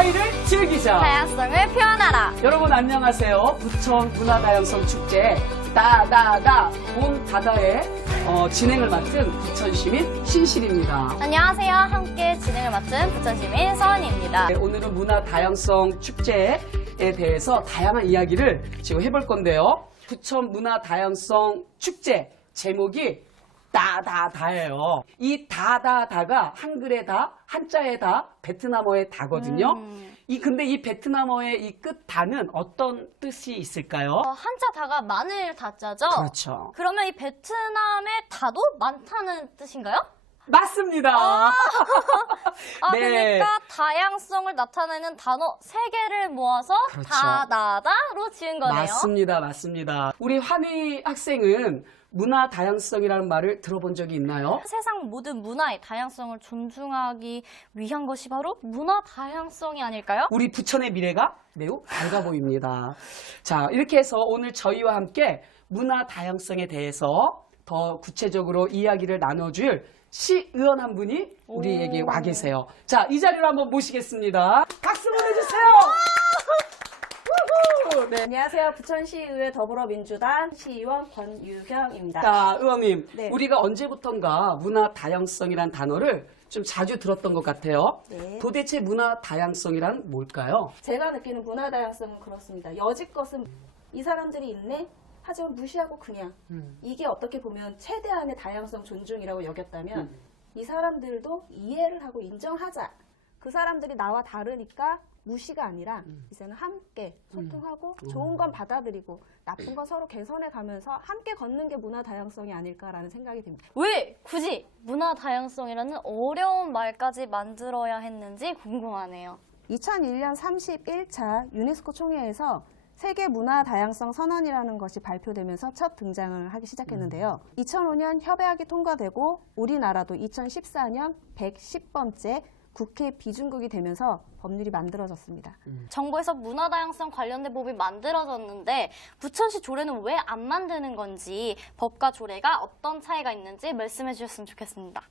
차이를 즐기자. 다양성을 표현하라. 여러분 안녕하세요. 부천 문화다양성 축제 다다다 봄다다의 진행을 맡은 부천시민 신실입니다. 안녕하세요. 함께 진행을 맡은 부천시민 서은입니다. 네, 오늘은 문화다양성 축제에 대해서 다양한 이야기를 지금 해볼 건데요. 부천 문화다양성 축제 제목이 다다다예요. 이 다다다가 한글의 다, 한자의 다, 베트남어의 다거든요. 근데 이 베트남어의 이 끝 다는 어떤 뜻이 있을까요? 한자 다가 마늘 다자죠? 그렇죠. 그러면 이 베트남의 다도 많다는 뜻인가요? 맞습니다. 네. 그러니까 다양성을 나타내는 단어 3개를 모아서 그렇죠. 다다다로 지은 거네요. 맞습니다. 우리 환희 학생은 문화 다양성이라는 말을 들어본 적이 있나요? 세상 모든 문화의 다양성을 존중하기 위한 것이 바로 문화 다양성이 아닐까요? 우리 부천의 미래가 매우 밝아 보입니다. 자, 이렇게 해서 오늘 저희와 함께 문화 다양성에 대해서 더 구체적으로 이야기를 나눠줄 시의원 한 분이 우리에게 와 계세요. 자, 이 자리로 한번 모시겠습니다. 박수 보내주세요. 네. 안녕하세요. 부천시의회 더불어민주당 시의원 권유경입니다. 자, 의원님, 네. 우리가 언제부턴가 문화 다양성이란 단어를 좀 자주 들었던 것 같아요. 네. 도대체 문화 다양성이란 뭘까요? 제가 느끼는 문화 다양성은 그렇습니다. 여지껏은 이 사람들이 있네? 하지만 무시하고 그냥 이게 어떻게 보면 최대한의 다양성 존중이라고 여겼다면 이 사람들도 이해를 하고 인정하자. 그 사람들이 나와 다르니까 무시가 아니라 이제는 함께 소통하고 좋은 건 받아들이고 나쁜 건 서로 개선해 가면서 함께 걷는 게 문화 다양성이 아닐까라는 생각이 듭니다. 왜 굳이 문화 다양성이라는 어려운 말까지 만들어야 했는지 궁금하네요. 2001년 31차 유네스코 총회에서 세계 문화 다양성 선언이라는 것이 발표되면서 첫 등장을 하기 시작했는데요. 2005년 협약이 통과되고 우리나라도 2014년 110번째 국회 비준국이 되면서 법률이 만들어졌습니다. 정부에서 문화 다양성 관련된 법이 만들어졌는데 부천시 조례는 왜 안 만드는 건지 법과 조례가 어떤 차이가 있는지 말씀해 주셨으면 좋겠습니다.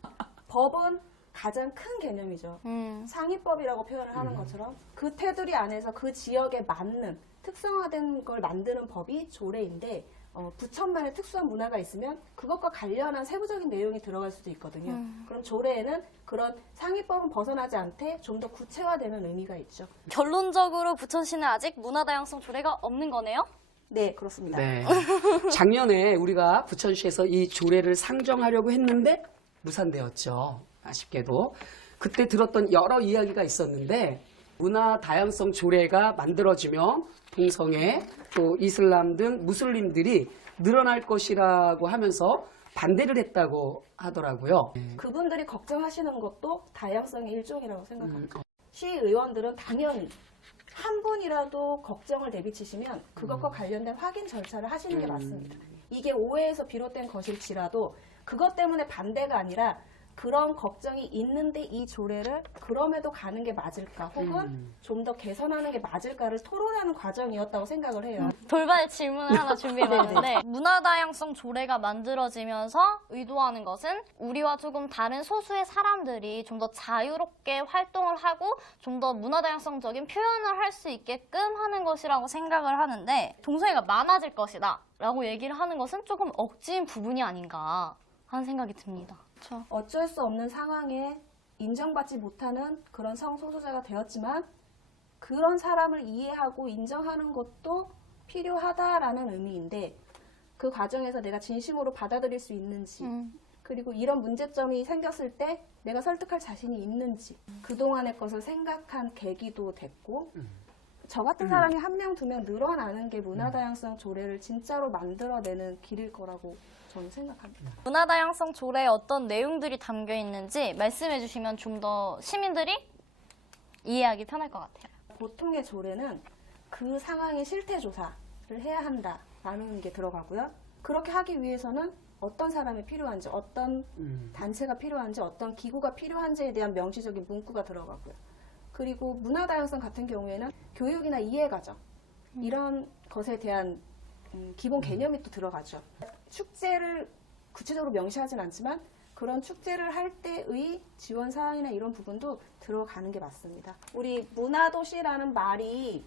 법은 가장 큰 개념이죠. 상위법이라고 표현을 하는 것처럼 그 테두리 안에서 그 지역에 맞는 특성화된 걸 만드는 법이 조례인데 부천만의 특수한 문화가 있으면 그것과 관련한 세부적인 내용이 들어갈 수도 있거든요. 그럼 조례에는 그런 상위법은 벗어나지 않되 좀 더 구체화되는 의미가 있죠. 결론적으로 부천시는 아직 문화 다양성 조례가 없는 거네요? 네, 그렇습니다. 네. 작년에 우리가 부천시에서 이 조례를 상정하려고 했는데 무산되었죠. 아쉽게도. 그때 들었던 여러 이야기가 있었는데 문화 다양성 조례가 만들어지면 동성애 또 이슬람 등 무슬림들이 늘어날 것이라고 하면서 반대를 했다고 하더라고요. 그분들이 걱정하시는 것도 다양성의 일종이라고 생각합니다. 시의원들은 당연히 한 분이라도 걱정을 내비치시면 그것과 관련된 확인 절차를 하시는 게 맞습니다. 이게 오해에서 비롯된 것일지라도 그것 때문에 반대가 아니라 그런 걱정이 있는데 이 조례를 그럼에도 가는 게 맞을까 혹은 좀 더 개선하는 게 맞을까를 토론하는 과정이었다고 생각을 해요. 돌발 질문을 하나 준비해봤는데 문화 다양성 조례가 만들어지면서 의도하는 것은 우리와 조금 다른 소수의 사람들이 좀 더 자유롭게 활동을 하고 좀 더 문화 다양성적인 표현을 할 수 있게끔 하는 것이라고 생각을 하는데 동성애가 많아질 것이다 라고 얘기를 하는 것은 조금 억지인 부분이 아닌가 하는 생각이 듭니다. 그렇죠? 어쩔 수 없는 상황에 인정받지 못하는 그런 성소수자가 되었지만 그런 사람을 이해하고 인정하는 것도 필요하다라는 의미인데 그 과정에서 내가 진심으로 받아들일 수 있는지 그리고 이런 문제점이 생겼을 때 내가 설득할 자신이 있는지 그동안의 것을 생각한 계기도 됐고 저 같은 사람이 한 명, 두 명 늘어나는 게 문화다양성 조례를 진짜로 만들어내는 길일 거라고 저는 생각합니다. 문화 다양성 조례에 어떤 내용들이 담겨 있는지 말씀해 주시면 좀 더 시민들이 이해하기 편할 것 같아요. 보통의 조례는 그 상황의 실태 조사를 해야 한다라는 게 들어가고요. 그렇게 하기 위해서는 어떤 사람이 필요한지, 어떤 단체가 필요한지, 어떤 기구가 필요한지에 대한 명시적인 문구가 들어가고요. 그리고 문화 다양성 같은 경우에는 교육이나 이해과정 이런 것에 대한 기본 개념이 또 들어가죠. 축제를 구체적으로 명시하진 않지만 그런 축제를 할 때의 지원 사항이나 이런 부분도 들어가는 게 맞습니다. 우리 문화도시라는 말이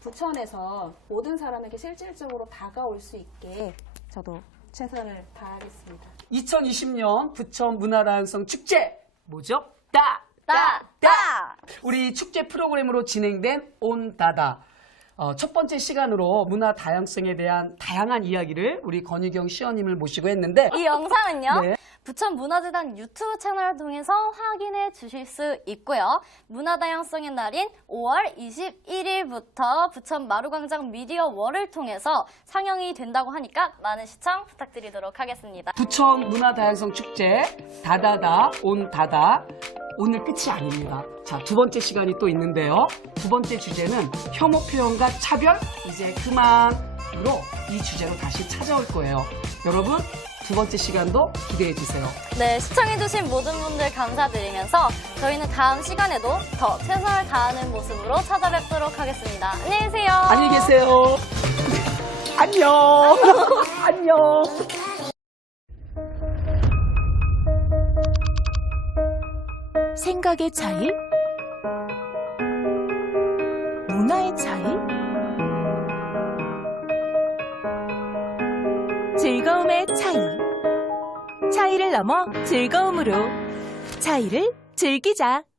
부천에서 모든 사람에게 실질적으로 다가올 수 있게 저도 최선을 다하겠습니다. 2020년 부천 문화다양성 축제 뭐죠? 따! 우리 축제 프로그램으로 진행된 온다다. 첫 번째 시간으로 문화 다양성에 대한 다양한 이야기를 우리 권유경 시어님을 모시고 했는데 이 영상은요. 네. 부천 문화재단 유튜브 채널을 통해서 확인해 주실 수 있고요. 문화다양성의 날인 5월 21일부터 부천 마루광장 미디어월을 통해서 상영이 된다고 하니까 많은 시청 부탁드리도록 하겠습니다. 부천 문화 다양성 축제 다다다 온다다 오늘 끝이 아닙니다. 자, 두 번째 시간이 또 있는데요. 두 번째 주제는 혐오 표현과 차별 이제 그만으로 이 주제로 다시 찾아올 거예요. 여러분 두 번째 시간도 기대해 주세요. 네, 시청해주신 모든 분들 감사드리면서 저희는 다음 시간에도 더 최선을 다하는 모습으로 찾아뵙도록 하겠습니다. 안녕히 계세요. 안녕히 계세요. 안녕. 안녕. 생각의 차이? 문화의 차이? 즐거움의 차이. 차이를 넘어 즐거움으로 차이를 즐기자.